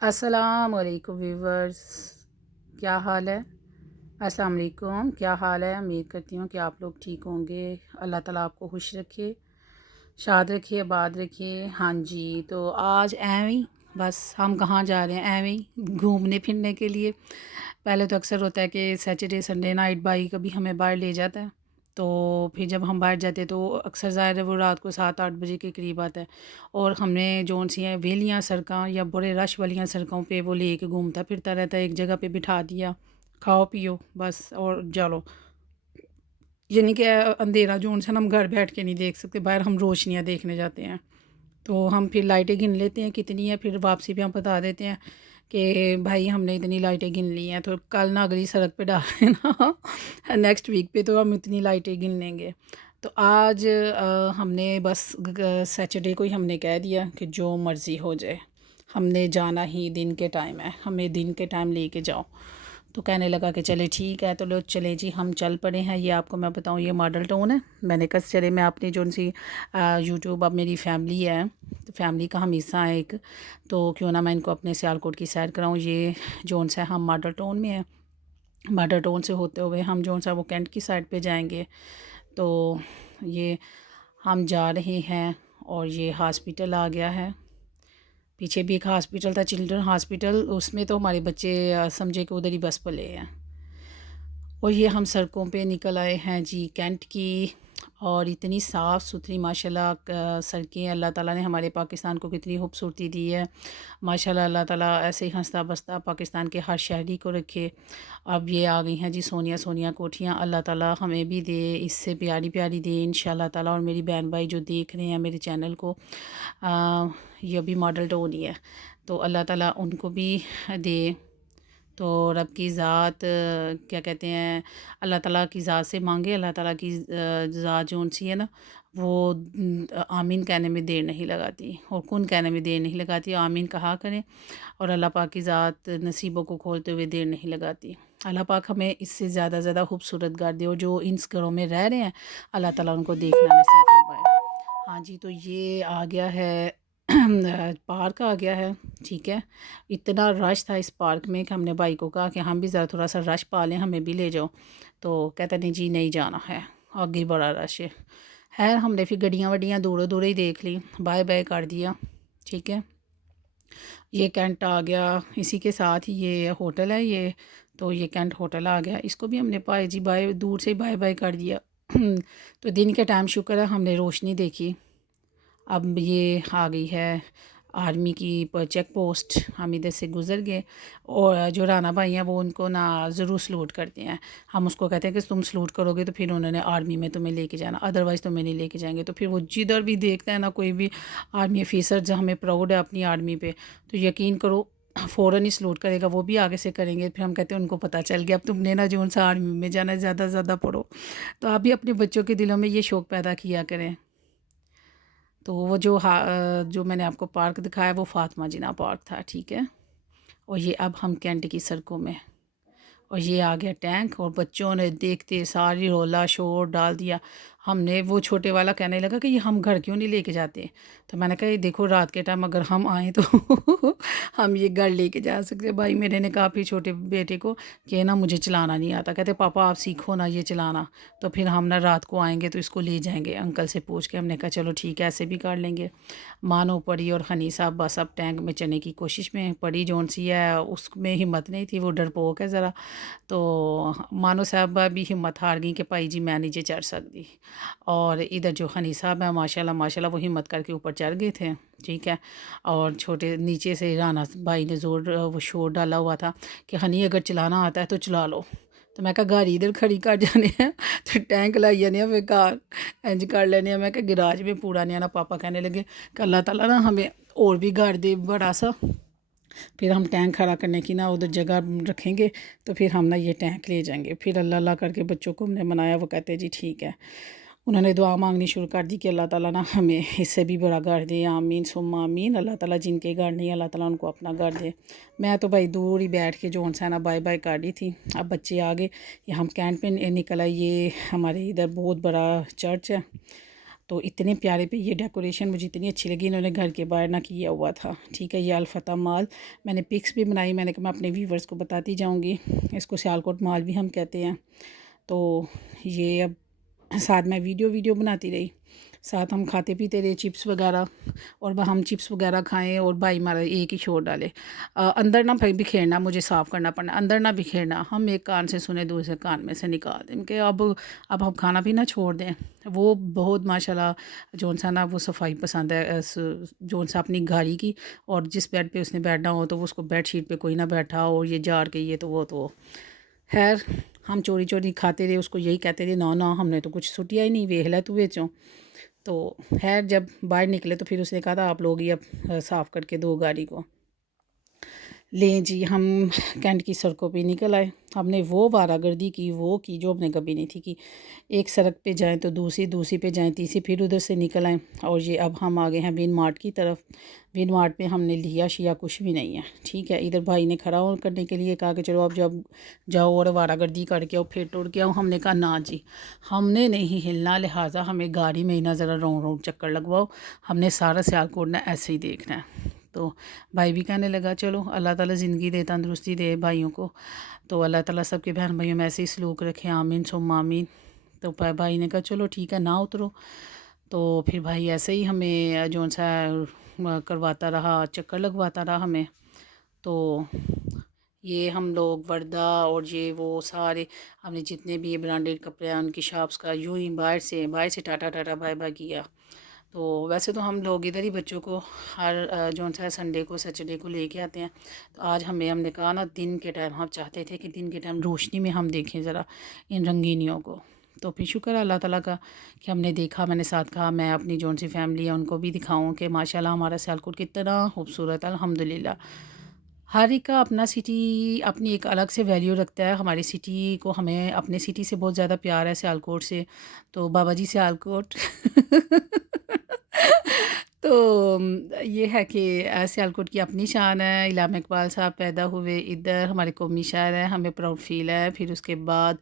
السلام علیکم ویورز، کیا حال ہے؟ السلام علیکم، کیا حال ہے؟ امید کرتی ہوں کہ آپ لوگ ٹھیک ہوں گے۔ اللہ تعالیٰ آپ کو خوش رکھے، شاد رکھے، آباد رکھے۔ ہاں جی، تو آج ایویں بس ہم کہاں جا رہے ہیں؟ ایویں گھومنے پھرنے کے لیے۔ پہلے تو اکثر ہوتا ہے کہ سیٹرڈے سنڈے نائٹ بھائی کبھی ہمیں باہر لے جاتا ہے، تو پھر جب ہم باہر جاتے ہیں تو اکثر ظاہر ہے وہ رات کو 7-8 بجے کے قریب آتا ہے، اور ہم نے جون سی ہیں ویلیاں سڑکاں یا بڑے رش والیاں سڑکوں پہ وہ لے کے گھومتا پھرتا رہتا ہے، ایک جگہ پہ بٹھا دیا، کھاؤ پیو بس اور چلو۔ یعنی کہ اندھیرا جون سے ہم گھر بیٹھ کے نہیں دیکھ سکتے، باہر ہم روشنیاں دیکھنے جاتے ہیں، تو ہم پھر لائٹیں گن لیتے ہیں کتنی ہیں، پھر واپسی پہ ہم بتا دیتے ہیں کہ بھائی ہم نے اتنی لائٹیں گن لی ہیں، تو کل نہ اگلی سڑک پہ ڈال لینا نیکسٹ ویک پہ تو ہم اتنی لائٹیں گن لیں گے۔ تو آج ہم نے بس سیٹرڈے کو ہی ہم نے کہہ دیا کہ جو مرضی ہو جائے، ہم نے جانا ہی دن کے ٹائم ہے، ہمیں دن کے ٹائم لے کے جاؤ۔ تو کہنے لگا کہ چلے ٹھیک ہے، تو لو چلے جی ہم چل پڑے ہیں۔ یہ آپ کو میں بتاؤں، یہ ماڈل ٹاؤن ہے۔ میں نے کہا چلے میں اپنی جو سی یوٹیوب، اب میری فیملی ہے تو فیملی کا ہم حصہ ہے ایک، تو کیوں نہ میں ان کو اپنے سیالکوٹ کی سیر کراؤں۔ یہ جون سا ہم ماڈل ٹاؤن میں ہیں، ماڈل ٹاؤن سے ہوتے ہوئے ہم جون سا وہ کینٹ کی سائڈ پہ جائیں گے۔ تو یہ ہم جا رہے ہیں، اور یہ ہاسپٹل آ گیا ہے، پیچھے بھی ایک ہاسپٹل تھا چلڈرن ہاسپٹل، اس میں تو ہمارے بچے سمجھے کہ ادھر ہی بس پلے ہیں۔ اور یہ ہم سڑکوں پہ نکل آئے ہیں جی کینٹ کی، اور اتنی صاف ستھری ماشاءاللہ سڑکیں، اللہ تعالیٰ نے ہمارے پاکستان کو کتنی خوبصورتی دی ہے ماشاءاللہ۔ اللہ تعالیٰ ایسے ہی ہنستا بستا پاکستان کے ہر شہری کو رکھے۔ اب یہ آ گئی ہیں جی سونیا سونیا کوٹھیاں، اللہ تعالیٰ ہمیں بھی دے اس سے پیاری پیاری دے انشاءاللہ تعالیٰ۔ اور میری بہن بھائی جو دیکھ رہے ہیں میرے چینل کو، یہ بھی ماڈل ٹاؤن ہی ہے، تو اللہ تعالیٰ ان کو بھی دے۔ تو رب کی ذات کیا کہتے ہیں، اللہ تعالیٰ کی ذات سے مانگے، اللہ تعالیٰ کی ذات جو سی ہے نا وہ آمین کہنے میں دیر نہیں لگاتی، اور کن کہنے میں دیر نہیں لگاتی، آمین کہا کریں، اور اللہ پاک کی ذات نصیبوں کو کھولتے ہوئے دیر نہیں لگاتی۔ اللہ پاک ہمیں اس سے زیادہ زیادہ خوبصورت گھر دے، اور جو ان گھروں میں رہ رہے ہیں اللہ تعالیٰ ان کو دیکھنا نصیب فرمائے۔ ہاں جی، تو یہ آ گیا ہے پارک آ گیا ہے، ٹھیک ہے۔ اتنا رش تھا اس پارک میں کہ ہم نے بھائی کو کہا کہ ہم بھی ذرا تھوڑا سا رش پا لیں، ہمیں بھی لے جاؤ، تو کہتا نہیں جی نہیں جانا ہے، آگے بڑا رش ہے۔ خیر ہم نے پھر گڈیاں وڈیاں دورے دورے ہی دیکھ لی، بائے بائے کر دیا، ٹھیک ہے۔ یہ کینٹ آ گیا، اسی کے ساتھ ہی یہ ہوٹل ہے یہ، تو یہ کینٹ ہوٹل آ گیا، اس کو بھی ہم نے پائے جی بائے دور سے بائے بائے کر دیا تو دن کے ٹائم شکر ہے ہم نے روشنی دیکھی۔ اب یہ آ گئی ہے آرمی کی چیک پوسٹ، ہم ادھر سے گزر گئے، اور جو رانا بھائی ہیں وہ ان کو نہ ضرور سلوٹ کرتے ہیں، ہم اس کو کہتے ہیں کہ تم سلوٹ کرو گے تو پھر انہوں نے آرمی میں تمہیں لے کے جانا، ادروائز تمہیں نہیں لے کے جائیں گے۔ تو پھر وہ جدھر بھی دیکھتا ہے نا کوئی بھی آرمی آفیسر جو ہمیں پراؤڈ ہے اپنی آرمی پہ، تو یقین کرو فوراً ہی سلوٹ کرے گا، وہ بھی آگے سے کریں گے۔ پھر ہم کہتے ہیں ان کو پتہ چل گیا اب تم نے نا جو ان سا آرمی میں جانا ہے، زیادہ سے زیادہ پڑھو۔ تو آپ بھی اپنے بچوں کے دلوں میں یہ شوق پیدا کیا کریں۔ تو وہ جو میں نے آپ کو پارک دکھایا وہ فاطمہ جناح پارک تھا، ٹھیک ہے۔ اور یہ اب ہم کینٹ کی سڑکوں میں، اور یہ آ گیا ٹینک، اور بچوں نے دیکھتے ساری رولا شور ڈال دیا۔ ہم نے وہ چھوٹے والا کہنے لگا کہ یہ ہم گھر کیوں نہیں لے کے جاتے، تو میں نے کہا یہ دیکھو رات کے ٹائم اگر ہم آئیں تو ہم یہ گھر لے کے جا سکتے۔ بھائی میرے نے کہا پھر چھوٹے بیٹے کو کہ نا مجھے چلانا نہیں آتا، کہتے پاپا آپ سیکھو نا یہ چلانا، تو پھر ہم نا رات کو آئیں گے تو اس کو لے جائیں گے انکل سے پوچھ کے۔ ہم نے کہا چلو ٹھیک ہے ایسے بھی کر لیں گے۔ مانو پڑی اور ہنی صاحب بس اب ٹینک میں چلنے کی کوشش میں پڑی، جون سی ہے اس میں ہمت نہیں تھی، وہ ڈرپوک ہے ذرا، تو مانو صاحبہ بھی ہمت ہار گئی کہ پائی جی میں نیچے چڑھ سکتی، اور ادھر جو ہنی صاحب ہیں ماشاءاللہ ماشاءاللہ وہ ہمت کر کے اوپر چڑھ گئے تھے، ٹھیک ہے۔ اور چھوٹے نیچے سے رانا بھائی نے وہ شور ڈالا ہوا تھا کہ ہنی اگر چلانا آتا ہے تو چلا لو، تو میں کہا گاڑی ادھر کھڑی کر جانے ہیں تو ٹینک لائی جانے ہیں پھر کار انج کر لینے ہیں۔ میں کہ گراج میں پورا نہیں آنا، پاپا کہنے لگے کہ اللہ تعالیٰ نا ہمیں اور بھی گھر دے بڑا سا، پھر ہم ٹینک کھڑا کرنے کی نا ادھر جگہ رکھیں گے، تو پھر ہم نا یہ ٹینک لے جائیں گے۔ پھر اللہ اللہ کر کے بچوں کو ہم نے منایا، وہ کہتے جی ٹھیک ہے۔ انہوں نے دعا مانگنی شروع کر دی کہ اللہ تعالیٰ نا ہمیں اس سے بھی بڑا گھر دے، آمین ثم آمین۔ اللہ تعالیٰ جن کے گھر نہیں اللہ تعالیٰ ان کو اپنا گھر دے۔ میں تو بھائی دور ہی بیٹھ کے جو ان سے نا بائے بائے کر رہی تھی۔ اب بچے آگے، یہ ہم کینٹ پہ نکل آئے، یہ ہمارے ادھر بہت بڑا چرچ ہے، تو اتنے پیارے پہ یہ ڈیکوریشن مجھے اتنی اچھی لگی، انہوں نے گھر کے باہر نہ کیا ہوا تھا، ٹھیک ہے۔ یہ الفتح مال، میں نے پکس بھی بنائی، میں نے کہا میں اپنے ویورز کو بتاتی جاؤں گی، اس کو سیالکوٹ مال بھی ہم کہتے ہیں۔ تو یہ اب ساتھ میں ویڈیو بناتی رہی، ساتھ ہم کھاتے پیتے رہے چپس وغیرہ، اور ہم چپس وغیرہ کھائیں اور بھائی ہمارا ایک ہی شور ڈالے، اندر نہ بکھیرنا، مجھے صاف کرنا پڑنا، اندر نہ بکھیرنا، ہم ایک کان سے سنے دوسرے کان میں سے نکال دیں کہ اب ہم کھانا پینا چھوڑ دیں۔ وہ بہت ماشاءاللہ جون سا نا وہ صفائی پسند ہے، جون سا اپنی گھاڑی کی، اور جس بیڈ پہ اس نے بیٹھنا ہو تو اس کو بیڈ شیٹ پہ کوئی نہ بیٹھا، اور یہ جاڑ کے یہ تو وہ تو خیر ہم چوری چوری کھاتے رہے، اس کو یہی کہتے رہے نہ ہم نے تو کچھ سٹیا ہی نہیں، ویکھ لے تو ویچوں۔ تو خیر جب باہر نکلے تو پھر اس نے کہا تھا آپ لوگ ہی اب صاف کر کے دو گاڑی کو۔ لیں جی ہم کینٹ کی سڑکوں پہ نکل آئے، ہم نے وہ وارہ گردی کی جو ہم نے کبھی نہیں تھی کی، ایک سڑک پہ جائیں تو دوسری پہ جائیں، تیسری پھر ادھر سے نکل آئیں، اور یہ اب ہم آگے ہیں وین مارٹ کی طرف۔ وین مارٹ میں ہم نے لیا شیا کچھ بھی نہیں ہے، ٹھیک ہے۔ ادھر بھائی نے کھڑا کرنے کے لیے کہا کہ چلو اب جب جاؤ اور وارہ گردی کر کے آؤ، پھر ٹوڑ کے آؤ، ہم نے کہا نا جی ہم نے نہیں ہلنا، لہٰذا ہمیں گاڑی میں ہی نہ ذرا راؤنڈ چکر لگواؤ، ہم نے سارا سیالکوٹ نہ ایسے ہی دیکھنا ہے۔ تو بھائی بھی کہنے لگا چلو اللہ تعالیٰ زندگی دے، تندرستی دے بھائیوں کو، تو اللہ تعالیٰ سب کے بہن بھائیوں میں ایسے ہی سلوک رکھے، آمین ثم آمین۔ تو بھائی نے کہا چلو ٹھیک ہے نہ اترو، تو پھر بھائی ایسے ہی ہمیں جون سا کرواتا رہا، چکر لگواتا رہا ہمیں۔ تو یہ ہم لوگ وردہ اور یہ وہ سارے ہم نے جتنے بھی یہ برانڈیڈ کپڑے ہیں ان کی شاپس کا یوں ہی باہر سے ٹاٹا بھائی بھائی کیا۔ تو ویسے تو ہم لوگ ادھر ہی بچوں کو ہر جون سا سنڈے کو سیٹرڈے کو لے کے آتے ہیں، تو آج ہم نے کہا نا دن کے ٹائم ہم چاہتے تھے کہ دن کے ٹائم روشنی میں ہم دیکھیں ذرا ان رنگینیوں کو۔ تو پھر شکر ہے اللہ تعالیٰ کا کہ ہم نے دیکھا، میں نے ساتھ کہا میں اپنی جون سی فیملی ہے ان کو بھی دکھاؤں کہ ماشاءاللہ ہمارا سیالکوٹ کتنا خوبصورت ہے الحمدللہ۔ ہر ایک کا اپنا سٹی اپنی ایک الگ سے ویلیو رکھتا ہے، ہماری سٹی کو ہمیں اپنے سٹی سے بہت زیادہ پیار ہے سیالکوٹ سے، تو بابا جی سیالکوٹ تو یہ ہے کہ سیالکوٹ کی اپنی شان ہے، علامہ اقبال صاحب پیدا ہوئے ادھر، ہمارے قومی شاعر ہیں، ہمیں پراؤڈ فیل ہے۔ پھر اس کے بعد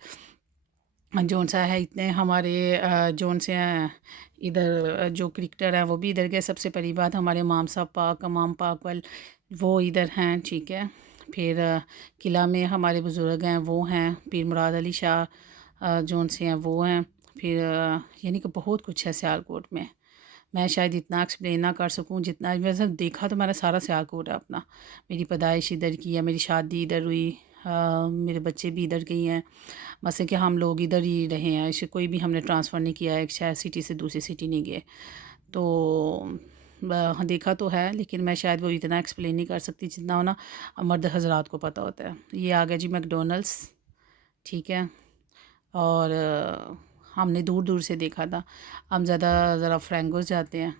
جون سا ہے اتنے ہمارے جون سے ہیں ادھر جو کرکٹر ہیں وہ بھی ادھر کے، سب سے پہلی بات ہمارے امام صاحب پاک، امام پاک وہ ادھر ہیں، ٹھیک ہے۔ پھر قلعہ میں ہمارے بزرگ ہیں وہ ہیں، پیر مراد علی شاہ جون سے ہیں وہ ہیں، پھر یعنی کہ بہت کچھ ہے سیالکوٹ میں شاید اتنا ایکسپلین نہ کر سکوں جتنا میں نے دیکھا، تو میرا سارا سیالکوٹ ہے اپنا، میری پیدائش ادھر کی ہے، میری شادی ادھر ہوئی، میرے بچے بھی ادھر گئی ہیں، مثلا کہ ہم لوگ ادھر ہی رہے ہیں، اسے کوئی بھی ہم نے ٹرانسفر نہیں کیا ہے، ایک شاید سٹی سے دوسری سٹی نہیں گئے، تو دیکھا تو ہے لیکن میں شاید وہ اتنا ایکسپلین نہیں کر سکتی جتنا ہونا مرد حضرات کو پتہ ہوتا ہے۔ یہ آ گیا جی میکڈونلڈس، ٹھیک ہے، اور ہم نے دور دور سے دیکھا تھا، ہم ذرا فرینگوز جاتے ہیں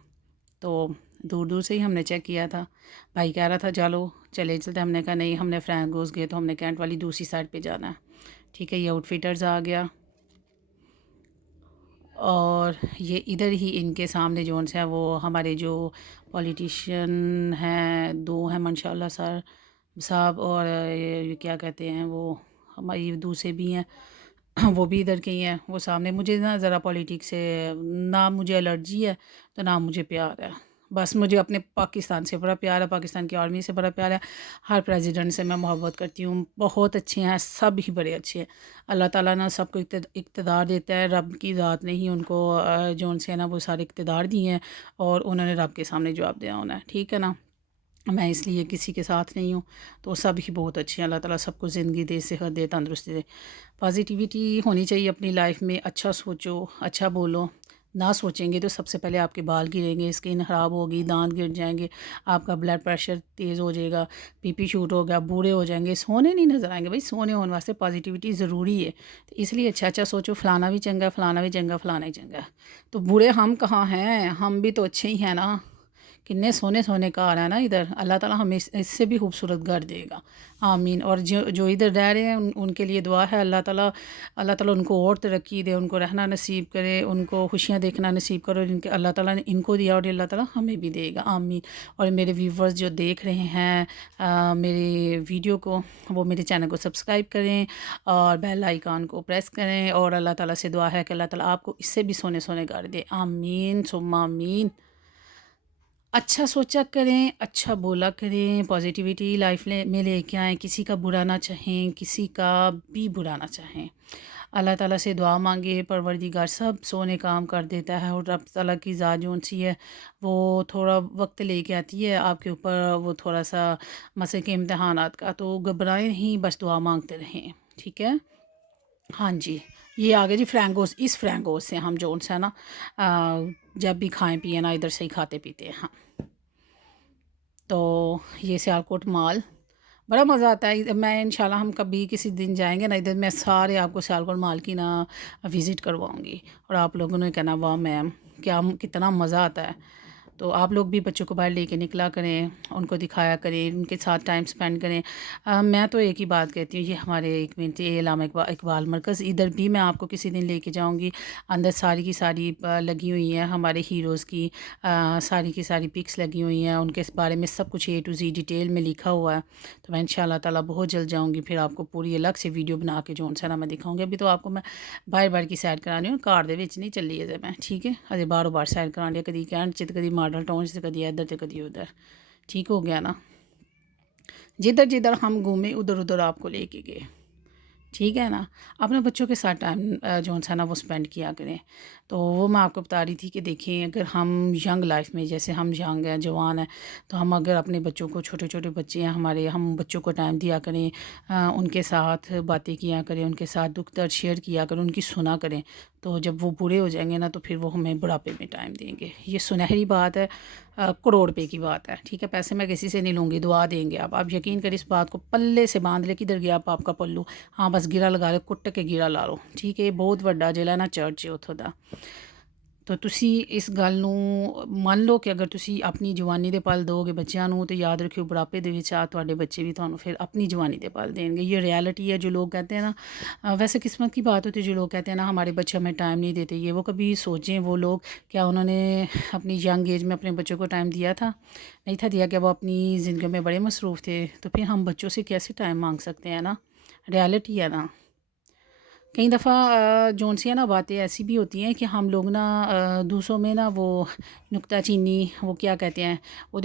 تو دور سے ہی ہم نے چیک کیا تھا، بھائی کہہ رہا تھا چلتے ہم نے کہا نہیں، ہم نے فرینگوز گئے تو ہم نے کینٹ والی دوسری سائڈ پہ جانا ہے، ٹھیک ہے۔ یہ آؤٹ فٹرز آ گیا، اور یہ ادھر ہی ان کے سامنے جون سے ہے وہ ہمارے جو پولیٹیشین ہیں، دو ہیں منشاء اللہ سر صاحب، اور یہ کیا کہتے ہیں وہ ہماری دوسرے بھی ہیں وہ بھی ادھر کے ہی ہیں، وہ سامنے۔ مجھے نا ذرا پولیٹکس سے نہ مجھے الرجی ہے تو نہ مجھے پیار ہے، بس مجھے اپنے پاکستان سے بڑا پیار ہے، پاکستان کی آرمی سے بڑا پیار ہے، ہر پریزیڈنٹ سے میں محبت کرتی ہوں، بہت اچھے ہیں، سب ہی بڑے اچھے ہیں، اللہ تعالیٰ نے سب کو اقتدار دیتا ہے، رب کی ذات نے ہی ان کو جون سے نا وہ سارے اقتدار دیے ہیں، اور انہوں نے رب کے سامنے جواب دیا ہونا ہے، ٹھیک ہے نا۔ میں اس لیے کسی کے ساتھ نہیں ہوں، تو سب ہی بہت اچھے ہیں، اللہ تعالیٰ سب کو زندگی دے، صحت دے، تندرستی دے، پازیٹیوٹی ہونی چاہیے اپنی لائف میں، اچھا سوچو، اچھا بولو، نہ سوچیں گے تو سب سے پہلے آپ کے بال گریں گے، اسکن خراب ہوگی، دانت گر جائیں گے، آپ کا بلڈ پریشر تیز ہو جائے گا، بی پی شوٹ ہوگا، بوڑھے ہو جائیں گے، سونے نہیں نظر آئیں گے، بھائی سونے ہونے واسطے پازیٹیوٹی ضروری ہے، تو اس لیے اچھا سوچو، فلانا بھی چنگا، فلانا بھی چنگا، فلانا ہی چنگا، تو بوڑھے ہم کہاں ہیں، ہم بھی تو اچھے ہی ہیں نا، کتنے سونے سونے کار ہیں نا ادھر. اللہ تعالیٰ ہمیں اس سے بھی خوبصورت گھر دے گا. آمین. اور جو ادھر رہ رہے ہیں ان کے لیے دعا ہے اللہ تعالیٰ ان کو اور ترقی دے، ان کو رہنا نصیب کرے، ان کو خوشیاں دیکھنا نصیب کرے. اللہ تعالیٰ نے ان کو دیا اور اللہ تعالیٰ ہمیں بھی دے گا. آمین. اور میرے ویورز جو دیکھ رہے ہیں میرے ویڈیو کو، وہ میرے چینل کو سبسکرائب کریں اور بیل آئیکن کو پریس کریں. اور اللہ تعالیٰ سے دعا ہے کہ اللہ تعالیٰ آپ کو اس سے بھی سونے سونے گھر دے. آمین ثم آمین. اچھا سوچا کریں، اچھا بولا کریں، پازیٹیوٹی لائف میں لے کے آئیں. کسی کا برا نہ چاہیں، کسی کا بھی برا نہ چاہیں. اللہ تعالیٰ سے دعا مانگے، پروردگار سب سونے کام کر دیتا ہے. اور رب تعالیٰ کی ذات جو سی ہے وہ تھوڑا وقت لے کے آتی ہے آپ کے اوپر، وہ تھوڑا سا مسئلے کے امتحانات کا. تو گھبرائیں نہیں، بس دعا مانگتے رہیں. ٹھیک ہے. ہاں جی. یہ آگے جی فرینگوز. اس فرینگوز سے ہم جو ہے نا جب بھی کھائیں پیئیں نا ادھر سے ہی کھاتے پیتے ہیں. ہاں تو یہ سیالکوٹ مال بڑا مزہ آتا ہے. میں انشاءاللہ ہم کبھی کسی دن جائیں گے نا ادھر، میں سارے آپ کو سیالکوٹ مال کی نا وزٹ کرواؤں گی. اور آپ لوگوں نے کہنا واہ میم کتنا مزہ آتا ہے. تو آپ لوگ بھی بچوں کو باہر لے کے نکلا کریں، ان کو دکھایا کریں، ان کے ساتھ ٹائم سپینڈ کریں. میں تو ایک ہی بات کہتی ہوں، یہ ہمارے ایک منٹ علامہ اقبال مرکز، ادھر بھی میں آپ کو کسی دن لے کے جاؤں گی. اندر ساری کی ساری لگی ہوئی ہیں ہمارے ہیروز کی، ساری کی ساری پکس لگی ہوئی ہیں، ان کے بارے میں سب کچھ A to Z ڈیٹیل میں لکھا ہوا ہے. تو میں انشاءاللہ تعالیٰ بہت جلد جاؤں گی، پھر آپ کو پوری الگ سے ویڈیو بنا کے جو ہے نا میں دکھاؤں گی. ابھی تو آپ کو میں باہر کی سیڈ کرانی ہوں، کار دے وچ نہیں چلی ہے میں. ٹھیک ہے. ابھی بار سیڈ کرانی ہے، کدی کینٹ چ کدی ماڈل ٹاؤن سے، کدی ادھر سے کدی ادھر. ٹھیک ہو گیا نا. جدھر ہم گھومے ادھر آپ کو لے کے گئے. ٹھیک ہے نا. اپنے بچوں کے ساتھ ٹائم جو ہے نا وہ سپینڈ کیا کریں. تو وہ میں آپ کو بتا رہی تھی کہ دیکھیں اگر ہم ینگ لائف میں، جیسے ہم ینگ ہیں، جوان ہیں، تو ہم اگر اپنے بچوں کو، چھوٹے چھوٹے بچے ہیں ہمارے، ہم بچوں کو ٹائم دیا کریں، ان کے ساتھ باتیں کیا کریں، ان کے ساتھ دکھ درد شیئر کیا کریں، ان کی سنا کریں. تو جب وہ بوڑھے ہو جائیں گے نا تو پھر وہ ہمیں بڑھاپے میں ٹائم دیں گے. یہ سنہری بات ہے، کروڑ روپے کی بات ہے. ٹھیک ہے. پیسے میں کسی سے نہیں لوں گی، دعا دیں گے آپ یقین کریں اس بات کو. پلے سے باندھ لے کدھر گیا آپ کا پلو، ہاں بس گیرا لگا لے، کٹ کے گیرا لا لو. ٹھیک ہے. بہت وڈا جلا ہے نا چرچ اتھوں دا. تو تسی اس گل نوں من لو کہ اگر تسی اپنی جوانی دے پل دو گے بچیاں نوں، تو یاد رکھیو بڑھاپے دے وچ تواڈے بچے بھی تانوں پھر اپنی جوانی دے پل دیں گے. یہ ریالٹی ہے. جو لوگ کہتے ہیں نا، ویسے قسمت کی بات ہوتی ہے. جو لوگ کہتے ہیں نا ہمارے بچے ہمیں ٹائم نہیں دیتے، یہ وہ کبھی سوچیں وہ لوگ کیا انہوں نے اپنی ینگ ایج میں اپنے بچوں کو ٹائم دیا تھا؟ نہیں تھا دیا. کہ وہ اپنی زندگی میں بڑے مصروف تھے. تو پھر ہم بچوں سے کیسے ٹائم مانگ سکتے ہیں نا. ریالٹی ہے نا. کئی دفعہ جون سی ہے نا باتیں ایسی بھی ہوتی ہیں کہ ہم لوگ نا دوسروں میں نا وہ نکتہ چینی، وہ کیا کہتے ہیں، وہ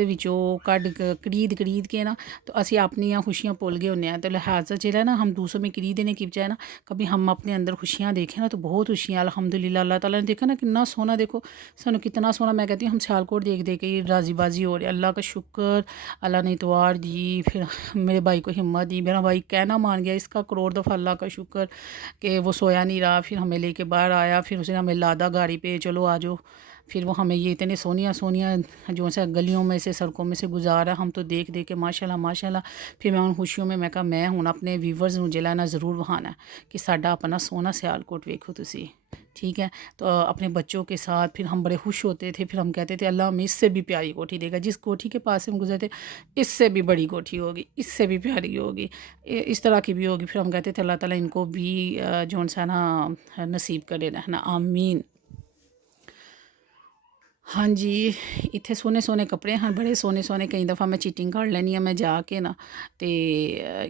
کڑید کے نا تو اسی اپنی خوشیاں بھول گئے ہونے ہیں. تو لہٰذا جہاں نا ہم دوسروں میں کڑی دینے کی بجائے نا کبھی ہم اپنے اندر خوشیاں دیکھیں نا تو بہت خوشیاں الحمدللہ. اللہ تعالیٰ نے دیکھا نا کتنا سونا، دیکھو سانو کتنا سونا. میں کہتی ہوں ہم سیالکوٹ دیکھ کے راضی بازی ہو رہے. اللہ کا شکر، اللہ نے اتوار دی، پھر میرے بھائی کو ہمت دی. میرا بھائی کہنا مان گیا، اس کا کروڑ دفعہ اللہ کا شکر کہ وہ سویا نہیں رہا. پھر ہمیں لے کے باہر آیا، پھر اس نے ہمیں لادا گاڑی پہ، چلو آ جاؤ. پھر وہ ہمیں یہ اتنے سونیاں جو ہے گلیوں میں سے، سڑکوں میں سے گزارا. ہم تو دیکھ کے ماشاءاللہ. پھر میں ان خوشیوں میں کہا میں ہوں اپنے ویورز نوں جلا نا ضرور وہانا ہے کہ ساڈا اپنا سونا سیالکوٹ ویکھو تسی. ٹھیک ہے. تو اپنے بچوں کے ساتھ پھر ہم بڑے خوش ہوتے تھے. پھر ہم کہتے تھے اللہ ہمیں اس سے بھی پیاری کوٹھی دے گا. جس کوٹھی کے پاس سے ہم گزرتے اس سے بھی بڑی کوٹھی ہوگی، اس سے بھی پیاری ہوگی، اس طرح کی بھی ہوگی. پھر ہم کہتے تھے اللہ تعالیٰ ان کو بھی جو سا نا نصیب کرے رہنا. آمین. ہاں جی. اتنے سونے کپڑے ہیں، بڑے سونے. کئی دفعہ میں چیٹنگ کر لینی ہوں، میں جا کے نا تے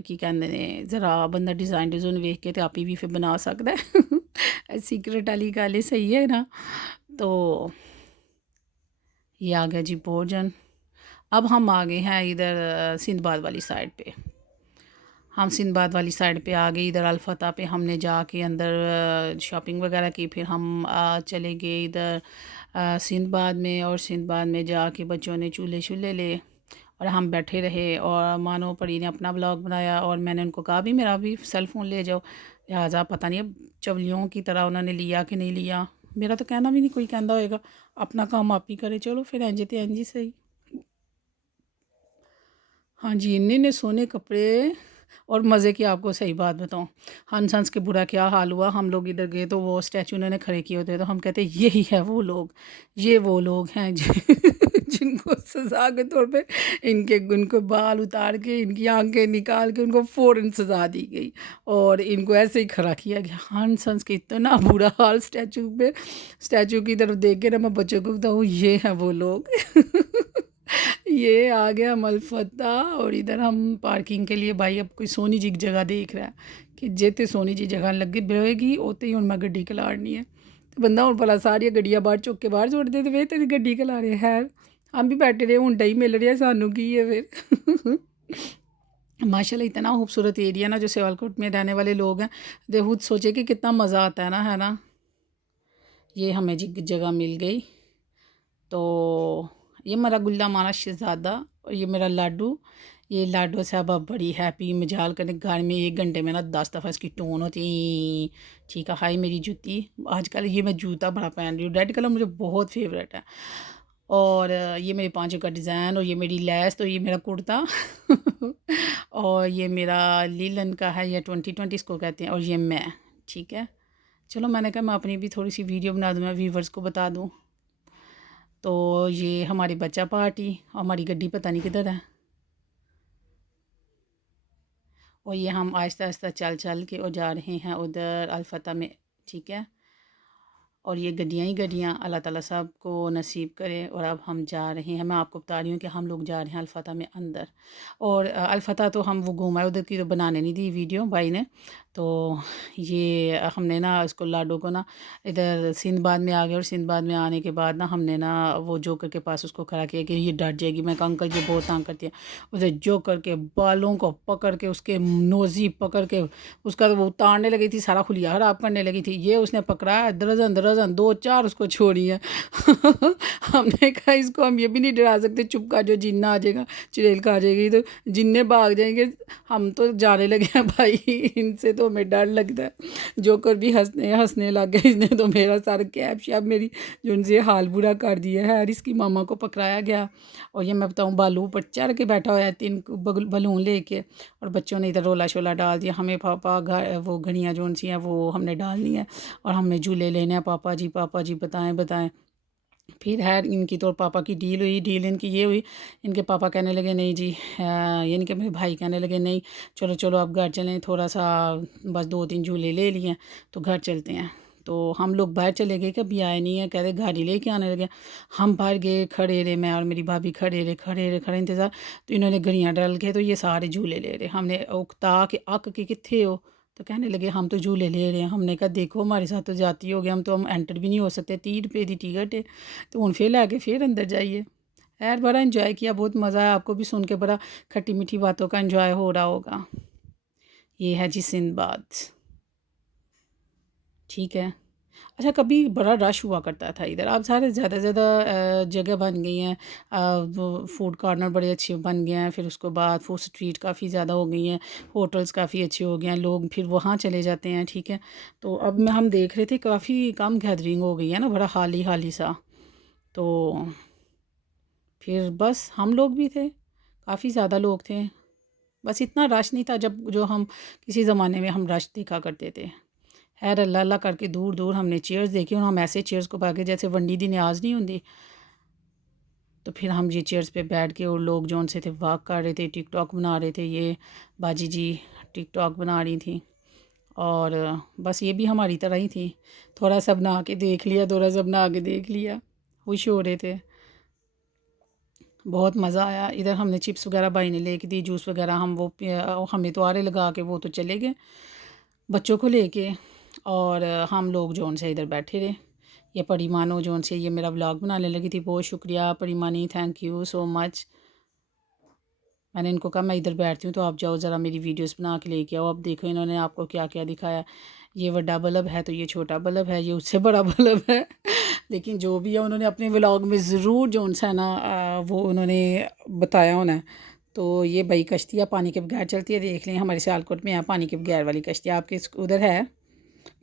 کی کہندے نے ذرا بندہ ڈیزائن ویکھ کے تے آپ ہی بھی پھر بنا سکتا ہے. سیکرٹ والی گل صحیح ہے نا. تو یہ آ گیا جی بھوجن. اب ہم آ گئے ہیں ادھر سندھ باد والی سائڈ پہ. ہم سندھ باد والی سائڈ پہ آ گئے. ادھر الفتح پہ ہم نے جا کے اندر شاپنگ وغیرہ کی. پھر ہم چلے گئے ادھر سندھ باد میں. اور سندھ باد میں جا کے بچوں نے چولہے لے اور ہم بیٹھے رہے. اور مانو پری نے اپنا بلاگ بنایا اور میں نے ان کو کہا بھی میرا بھی سیل فون لے جاؤ. لہٰذا پتہ نہیں اب چولیوں کی طرح انہوں نے لیا کہ نہیں لیا. میرا تو کہنا بھی نہیں کوئی کہندا ہوئے گا، اپنا کام آپ ہی کرے. چلو پھر انج صحیح. ہاں جی. اتنے سونے کپڑے اور مزے کی آپ کو صحیح بات بتاؤں، ہنس کے برا کیا حال ہوا. ہم لوگ ادھر گئے تو وہ اسٹیچو انہوں نے کھڑے کیے ہوتے تو ہم کہتے یہی ہے وہ لوگ، یہ وہ لوگ ہیں جن کو سزا کے طور پہ ان کو بال اتار کے ان کی آنکھیں نکال کے ان کو فوراً سزا دی گئی اور ان کو ایسے ہی کھڑا کیا گیا. ہنس ہنس کے اتنا برا حال اسٹیچو کی طرف دیکھ کے نا میں بچوں کو بتاؤں یہ ہیں وہ لوگ. یہ آ گیا ہم الفتح اور ادھر ہم پارکنگ کے لیے بھائی اب کوئی سونی جی جگہ دیکھ رہا ہے کہ جیتے سونی جی جگہ لگے بہے گی اوتے ہی ان میں گڈی کلارنی ہے. تو بندہ ہوں بھلا ساری گڈیاں باہر چک کے باہر چھوڑ دے تو تیری گڈی کلا رہے خیر ہم بھی بیٹھے رہے ہونڈا ہی مل رہا سانوں کی ہے پھر. ماشاء اللہ اتنا خوبصورت ایریا نا جو سیالکوٹ میں رہنے والے لوگ ہیں دے خود سوچے کہ کتنا مزہ آتا ہے نا. یہ ہمیں جگہ مل گئی. تو یہ میرا گلہ مانا شہزادہ اور یہ میرا لاڈو. یہ لاڈو صاحبہ بڑی ہیپی مجال کرنے گھر میں 1 گھنٹے میں نا 10 دفعہ اس کی ٹون ہوتی. ٹھیک ہے ہائی میری جوتی آج کل یہ میں جوتا بڑا پہن رہی ہوں ریڈ کلر مجھے بہت فیوریٹ ہے. اور یہ میرے پانچوں کا ڈیزائن اور یہ میری لیس تو یہ میرا کرتا اور یہ میرا لیلن کا ہے یہ 2020 اس کو کہتے ہیں اور یہ میں. ٹھیک ہے چلو میں نے کہا میں اپنی بھی تھوڑی سی ویڈیو بنا دوں میں ویورز کو بتا دوں. تو یہ ہماری بچہ پارٹی ہماری گڈی پتہ نہیں کدھر ہے اور یہ ہم آہستہ آہستہ چل چل کے اور جا رہے ہیں ادھر الفتح میں. ٹھیک ہے اور یہ گڈیاں ہی گڈیاں اللہ تعالیٰ صاحب کو نصیب کرے. اور اب ہم جا رہے ہیں میں آپ کو بتا رہی ہوں کہ ہم لوگ جا رہے ہیں الفتح میں اندر. اور الفتح تو ہم وہ گھوما ادھر کی تو بنانے نہیں دی ویڈیو بھائی نے. تو یہ ہم نے نا اس کو لاڈو کو نا ادھر سندھ بعد میں آ گئے اور سندھ بعد میں آنے کے بعد نا ہم نے نا وہ جوکر کے پاس اس کو کھڑا کیا کہ یہ ڈر جائے گی. میں کہا انکل یہ بہت تانگ کرتی ہے. اسے جوکر کے بالوں کو پکڑ کے اس کے نوزی پکڑ کے اس کا وہ اتارنے لگی تھی سارا خلیہ خراب کرنے لگی تھی. یہ اس نے پکڑا درجن 2-4 اس کو چھوڑی ہیں. ہم نے کہا اس کو ہم یہ بھی نہیں ڈرا سکتے چپ کا جو جن آ جائے گا چڑیل کا آ جائے گی تو جنیں بھاگ جائیں گے. ہم تو جانے لگے ہیں بھائی ان سے تو ہمیں ڈر لگتا ہے. جوکر بھی ہنسنے لگ گئے. اس نے تو میرا سارا کیپ شیپ میری جو ان سے حال برا کر دیا ہے. اس کی ماما کو پکڑایا گیا اور یہ میں بتاؤں بالو پر چڑھ کے بیٹھا ہوا ہے 3 بلون لے کے اور بچوں نے ادھر رولا شولا ڈال دیا. ہمیں پاپا وہ گھڑیاں جو سی ہیں وہ ہم نے ڈالنی ہے اور ہم نے جھولے لینے ہیں. پاپا جی بتائیں. پھر ہے ان کی تو پاپا کی ڈیل ان کی یہ ہوئی. ان کے پاپا کہنے لگے نہیں جی یعنی کہ میرے بھائی کہنے لگے نہیں چلو اب گھر چلیں تھوڑا سا بس 2-3 جھولے لے لیے تو گھر چلتے ہیں. تو ہم لوگ باہر چلے گئے کہ ابھی آئے نہیں ہیں کہتے گاڑی لے کے آنے لگے. ہم باہر گئے کھڑے رہے میں اور میری بھابھی کھڑے انتظار. تو انہوں نے گھڑیاں ڈال کے تو یہ سارے جھولے لے رہے. ہم نے اکتا کہ اک کے کتھے ہو تو کہنے لگے ہم تو جھولے لے رہے ہیں. ہم نے کہا دیکھو ہمارے ساتھ تو جاتی ہو گیا ہم انٹر بھی نہیں ہو سکتے 30 روپے دی ٹکٹ ہے تو ان پھر لے کے پھر اندر جائیے. خیر بڑا انجوائے کیا بہت مزہ آیا. آپ کو بھی سن کے بڑا کھٹی میٹھی باتوں کا انجوائے ہو رہا ہوگا. یہ ہے جی سندھ بعد. ٹھیک ہے اچھا کبھی بڑا رش ہوا کرتا تھا ادھر. اب سارے زیادہ جگہ بن گئی ہیں. فوڈ کارنر بڑے اچھے بن گئے ہیں. پھر اس کے بعد فوڈ اسٹریٹ کافی زیادہ ہو گئی ہیں. ہوٹلز کافی اچھے ہو گئے ہیں. لوگ پھر وہاں چلے جاتے ہیں. ٹھیک ہے تو اب ہم دیکھ رہے تھے کافی کم گیدرنگ ہو گئی ہے نا بڑا حالی سا. تو پھر بس ہم لوگ بھی تھے کافی زیادہ لوگ تھے. بس اتنا رش نہیں تھا جو ہم کسی زمانے میں ہم رش دیکھا کرتے تھے. خیر اللہ کر کے دور ہم نے چیئرز دیکھی اور ہم ایسے چیئرز کو بھاگے جیسے ونڈی دی نیاز نہیں ہوتی. تو پھر ہم یہ چیئرز پہ بیٹھ کے اور لوگ جو ان سے تھے واک کر رہے تھے ٹک ٹاک بنا رہے تھے. یہ باجی جی ٹک ٹاک بنا رہی تھیں اور بس یہ بھی ہماری طرح ہی تھی. تھوڑا سا بنا کے دیکھ لیا خوش ہو رہے تھے. بہت مزہ آیا. ادھر ہم نے چپس وغیرہ بھائی نے لے کے دی جوس وغیرہ ہمیں تو آرے لگا کے وہ تو چلے گئے بچوں کو لے کے. اور ہم لوگ جو ان سے ادھر بیٹھے رہے. یہ پری مانو جو ان سے یہ میرا ولاگ بنانے لگی تھی. بہت شکریہ پری مانی تھینک یو سو مچ. میں نے ان کو کہا میں ادھر بیٹھتی ہوں تو آپ جاؤ ذرا میری ویڈیوز بنا کے لے کے آؤ. اب دیکھو انہوں نے آپ کو کیا کیا دکھایا. یہ بڑا بلب ہے تو یہ چھوٹا بلب ہے. یہ اس سے بڑا بلب ہے لیکن جو بھی ہے انہوں نے اپنے ولاگ میں ضرور جو ان سے ہے نا وہ انہوں نے بتایا ہونا ہے. تو یہ کشتیاں پانی کے بغیر چلتی ہے. دیکھ لیں ہمارے سیالکوٹ میں ہے پانی کے بغیر والی کشتی. آپ کے ادھر ہے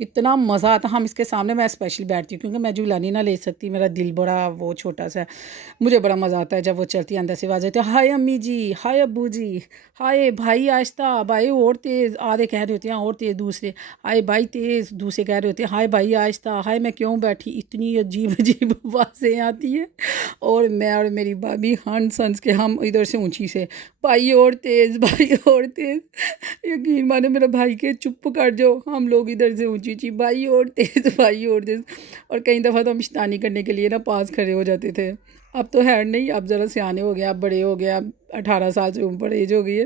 اتنا مزہ آتا. ہم اس کے سامنے میں اسپیشلی بیٹھتی ہوں کیونکہ میں جھولا نہیں نہ لے سکتی, میرا دل بڑا وہ چھوٹا سا ہے. مجھے بڑا مزہ آتا ہے جب وہ چلتی ہے, اندر سے آواز آتی ہے ہائے امی جی, ہائے ابو جی, ہائے بھائی آہستہ, بھائی اور تیز, آدھے کہہ رہے ہوتے ہیں اور تیز, دوسرے ہائے بھائی تیز, دوسرے کہہ رہے ہوتے ہیں ہائے بھائی آہستہ, ہائے میں کیوں بیٹھی. اتنی عجیب عجیب آوازیں آتی ہیں. اور میں اور میری بھابھی ہنس ہنس کے, ہم ادھر سے اونچی سے بھائی اور تیز, بھائی اور تیز. یقین مانے میرا بھائی کے چپ کر جاؤ, ہم لوگ ادھر سے اونچی اونچی بھائی اور تیز, بھائی اور تیز. اور کئی دفعہ تو ہم شیطانی کرنے کے لیے نا پاس کھڑے ہو جاتے تھے. اب تو ہے نہیں, اب ذرا سیانے ہو گئے, اب بڑے ہو گئے, اب 18 سال سے اوپر ایج ہو گئی ہے.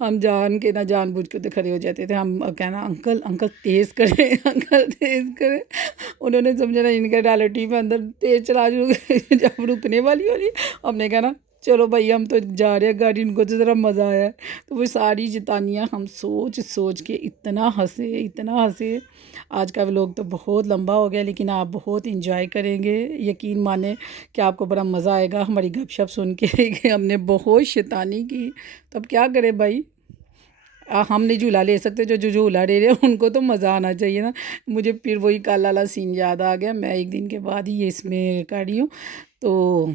ہم جان کے نہ جان بوجھ کے تو کھڑے ہو جاتے تھے. ہم کہنا انکل انکل تیز کریں, انکل تیز کریں. انہوں نے سمجھا نا ان کے ریلیٹیو میں اندر تیز چلا جب رکنے والی ہو رہی ہے, ہم نے کہا نا چلو بھائی ہم تو جا رہے ہیں گاڑی, ان کو تو ذرا مزہ آیا ہے. تو وہ ساری جتانیاں ہم سوچ سوچ کے اتنا ہنسے, اتنا ہنسے. آج کا ولاگ تو بہت لمبا ہو گیا لیکن آپ بہت انجوائے کریں گے, یقین مانیں کہ آپ کو بڑا مزہ آئے گا ہماری گپ شپ سن کے کہ ہم نے بہت شیطانی کی. تب کیا کرے بھائی, ہم نہیں جھولا لے سکتے, جو جھولا لے رہے ان کو تو مزہ آنا چاہیے نا. مجھے پھر وہی کل والا سین یاد آ گیا. میں ایک دن کے بعد ہی یہ اس میں کر رہی ہوں, تو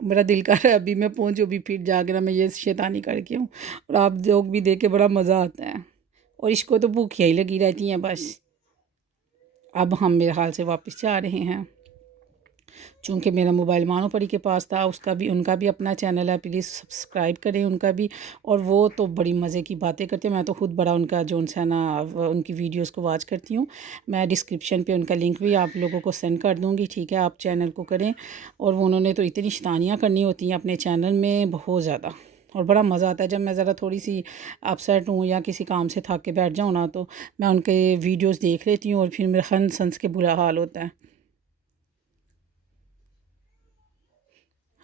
میرا دل کر رہا ہے ابھی میں پہنچوں, ابھی پھر جا کے نا میں یہ شیطانی کر کے ہوں. اور آپ لوگ بھی دیکھ کے بڑا مزہ آتا ہے. اور اس کو تو بھوکیاں ہی لگی رہتی ہیں بس. اب ہم میرے حال سے واپس جا رہے ہیں. چونکہ میرا موبائل مانو پری کے پاس تھا, اس کا بھی, ان کا بھی اپنا چینل ہے, پلیز سبسکرائب کریں ان کا بھی. اور وہ تو بڑی مزے کی باتیں کرتے ہیں. میں تو خود بڑا ان کا جو ہے نا ان کی ویڈیوز کو واچ کرتی ہوں. میں ڈسکرپشن پہ ان کا لنک بھی آپ لوگوں کو سینڈ کر دوں گی, ٹھیک ہے, آپ چینل کو کریں. اور وہ انہوں نے تو اتنی شیطانیاں کرنی ہوتی ہیں اپنے چینل میں, بہت زیادہ. اور بڑا مزہ آتا ہے جب میں ذرا تھوڑی سی اپسیٹ ہوں یا کسی کام سے تھک کے بیٹھ جاؤں نا, تو میں ان کے ویڈیوز دیکھ لیتی ہوں اور پھر میرا ہنس ہنس کے برا حال ہوتا ہے.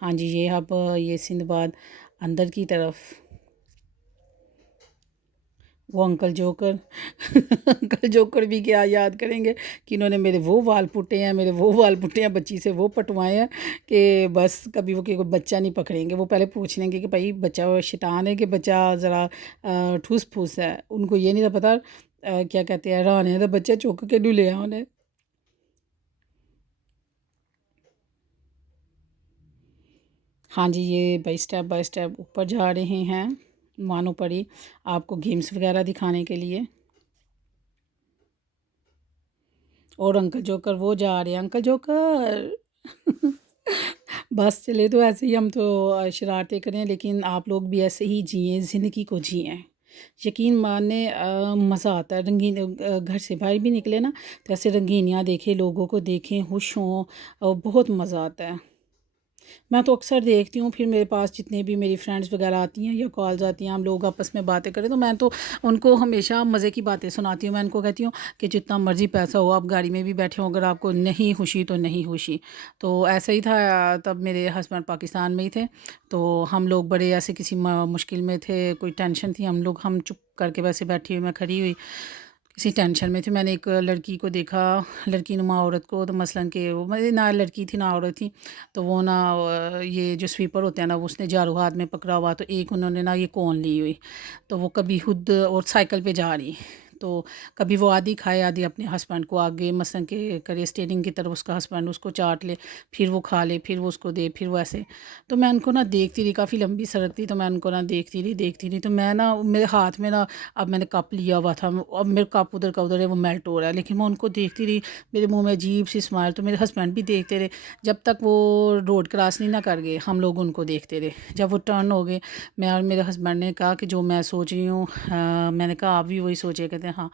ہاں جی, یہ اب یہ سندھ باد اندر کی طرف. وہ انکل جوکر انکل جوکر بھی کیا یاد کریں گے کہ انہوں نے میرے وہ وال پٹے ہیں, میرے وہ وال پٹے ہیں, بچی سے وہ پٹوائے ہیں کہ بس کبھی وہ کہ بچہ نہیں پکڑیں گے. وہ پہلے پوچھ لیں گے کہ بھائی بچہ شیطان ہے کہ بچہ ذرا ٹھوس پھوس ہے. ان کو یہ نہیں تھا پتہ کیا کہتے ہیں رانے دا بچہ چک کے ڈلے ہیں انہیں. ہاں جی, یہ بائی اسٹیپ اوپر جا رہے ہیں مانو پڑی آپ کو گیمز وغیرہ دکھانے کے لیے. اور انکل جوکر وہ جا رہے ہیں, انکل جوکر بس چلے. تو ایسے ہی ہم تو شرارتیں کریں, لیکن آپ لوگ بھی ایسے ہی جئیں, زندگی کو جئیں. یقین مانے مزہ آتا ہے. رنگین گھر سے باہر بھی نکلے نا تو ایسے رنگینیاں دیکھیں, لوگوں کو دیکھیں, خوش ہوں, اور بہت مزہ آتا ہے. میں تو اکثر دیکھتی ہوں, پھر میرے پاس جتنے بھی میری فرینڈس وغیرہ آتی ہیں یا کالز آتی ہیں, ہم لوگ آپس میں باتیں کریں, تو میں تو ان کو ہمیشہ مزے کی باتیں سناتی ہوں. میں ان کو کہتی ہوں کہ جتنا مرضی پیسہ ہو, آپ گاڑی میں بھی بیٹھے ہو, اگر آپ کو نہیں خوشی تو نہیں خوشی. تو ایسا ہی تھا, تب میرے ہسبینڈ پاکستان میں ہی تھے, تو ہم لوگ بڑے ایسے کسی مشکل میں تھے, کوئی ٹینشن تھی, ہم چپ کر کے ویسے بیٹھی ہوئی, میں کھڑی ہوئی کسی ٹینشن میں تھی. میں نے ایک لڑکی کو دیکھا, لڑکی نما عورت کو, تو مثلاً کہ وہ نہ لڑکی تھی نہ عورت تھی, تو وہ نا یہ جو سویپر ہوتے ہیں نا, وہ اس نے جھاڑو ہاتھ میں پکڑا ہوا, تو ایک انہوں نے نا یہ کون لی ہوئی, تو وہ کبھی خود اور سائیکل پہ جا رہی, تو کبھی وہ آدھی کھائے, آدھی اپنے ہسبینڈ کو آگے مثلاً کہ کرے اسٹیئرنگ کی طرف, اس کا ہسبینڈ اس کو چاٹ لے, پھر وہ کھا لے, پھر وہ اس کو دے, پھر وہ ایسے. تو میں ان کو نا دیکھتی رہی, کافی لمبی سڑک تھی, تو میں ان کو نا دیکھتی رہی. تو میں نا میرے ہاتھ میں نا, اب میں نے کپ لیا ہوا تھا, اب میرے کپ ادھر کا ادھر ہے, وہ میلٹ ہو رہا ہے, لیکن میں ان کو دیکھتی رہی, میرے منہ میں عجیب سی اسمائل. تو میرے ہسبینڈ بھی دیکھتے رہے, جب تک وہ روڈ کراس نہیں نہ کر گئے, ہم لوگ ان کو دیکھتے رہے. جب وہ ٹرن ہو گئے, میں اور میرے ہسبینڈ نے کہا کہ جو میں سوچ رہی ہوں, میں نے کہا آپ بھی وہی سوچے. کہتے ہیں ہاں.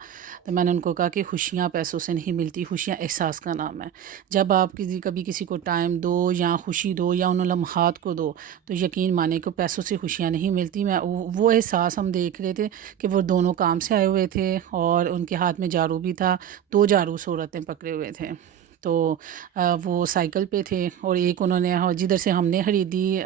تو میں نے ان کو کہا کہ خوشیاں پیسوں سے نہیں ملتی, خوشیاں احساس کا نام ہے. جب آپ کبھی کسی کو ٹائم دو یا خوشی دو یا ان لمحات کو دو, تو یقین مانے کہ پیسوں سے خوشیاں نہیں ملتی. میں وہ احساس ہم دیکھ رہے تھے کہ وہ دونوں کام سے آئے ہوئے تھے, اور ان کے ہاتھ میں جھاڑو بھی تھا, 2 جھاڑو عورتیں پکڑے ہوئے تھے. تو وہ سائیکل پہ تھے اور ایک انہوں نے جدھر سے ہم نے خریدی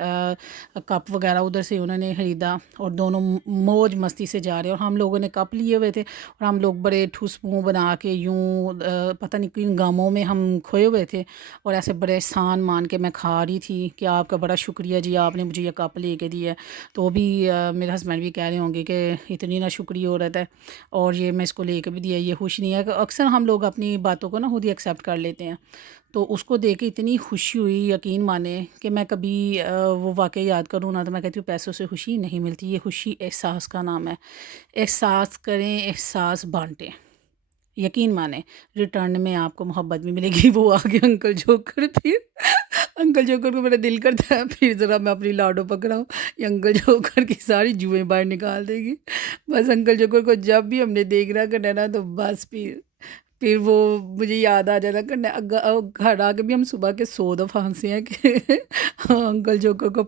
کپ وغیرہ ادھر سے انہوں نے خریدا اور دونوں موج مستی سے جا رہے اور ہم لوگوں نے کپ لیے ہوئے تھے اور ہم لوگ بڑے ٹھوس منہ بنا کے یوں پتہ نہیں کن گاموں میں ہم کھوئے ہوئے تھے اور ایسے بڑے احسان مان کے میں کھا رہی تھی کہ آپ کا بڑا شکریہ جی آپ نے مجھے یہ کپ لے کے دیا ہے. تو وہ بھی میرے ہسبینڈ بھی کہہ رہے ہوں گے کہ اتنی نہ شکریہ عورت ہے اور یہ میں اس کو لے کے بھی دیا. یہ خوش نہیں ہے کہ اکثر ہم لوگ اپنی باتوں کو نا خود ہی ایکسیپٹ کر لیتے ہیں. تو اس کو دیکھ کے اتنی خوشی ہوئی یقین مانے کہ میں کبھی وہ واقعہ یاد کروں نا تو میں کہتی ہوں پیسوں سے خوشی نہیں ملتی. یہ خوشی احساس کا نام ہے. احساس کریں احساس بانٹیں. یقین مانیں ریٹرن میں آپ کو محبت بھی ملے گی. وہ آگے انکل جوکر پھر انکل جوکر کو میرا دل کرتا ہے پھر ذرا میں اپنی لاڈو پکڑاؤں. یہ انکل جوکر کی ساری جوئیں باہر نکال دے گی. بس انکل جوکر کو جب بھی ہم نے دیکھنا کرنا نا تو بس پھر وہ مجھے یاد آ جاتا کرنا. گھر آ کے بھی ہم صبح کے 100 دفعہ ہنسے ہیں کہ انکل جوکر کو